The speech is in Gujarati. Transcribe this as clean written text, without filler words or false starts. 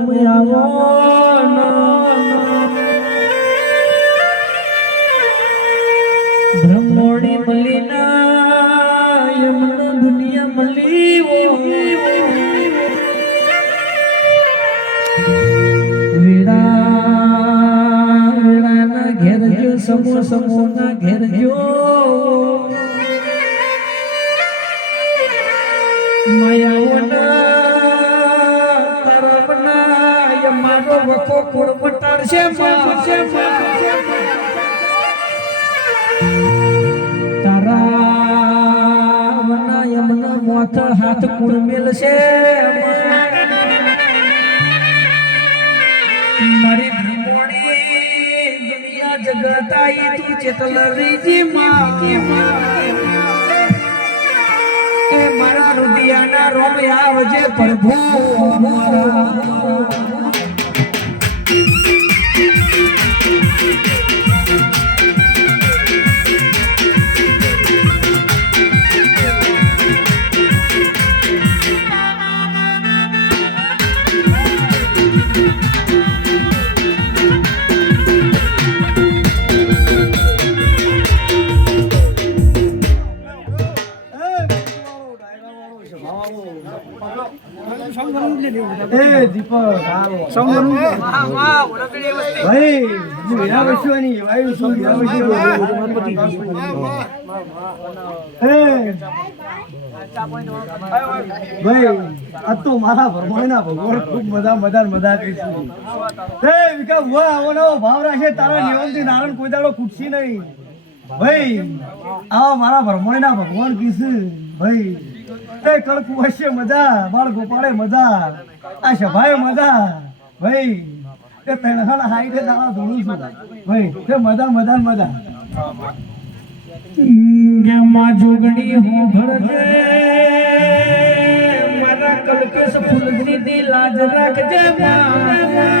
રોમ આવો બ્રહ્મોડી મલીના યમન દુનિયા મલી વીણા ઘેર જો સમો ના ઘેર જો મારો વખો કુળ પટાડશે તારા યમના મોથ હાથ કુળ મેલશે મારી ભીમોડી દુનિયા જગત આઈ તું ચેતલ રીજી એ મારા રુદિયાના રોમ આવજે પ્રભુ મારા ભરમાઈના ભગવાન ખૂબ મજા કરીશું ભાવ રાખે તારા જીવનથી નારાયણ કોઈ દાડો ખૂટશી નહીં ભાઈ આવા મારા ભરમાઈના ભગવાન કીધું ભાઈ તે કળકુ હશે મજા બાળ ગોપાળે મજા આ સભાએ મજા ભાઈ તે તણખણ હાઈટે દાડા ધોળું છું ભાઈ તે મજા માં જોગણી હું ભરજે મારા કલકેશ ફૂલની દી લાજ રાખજે માં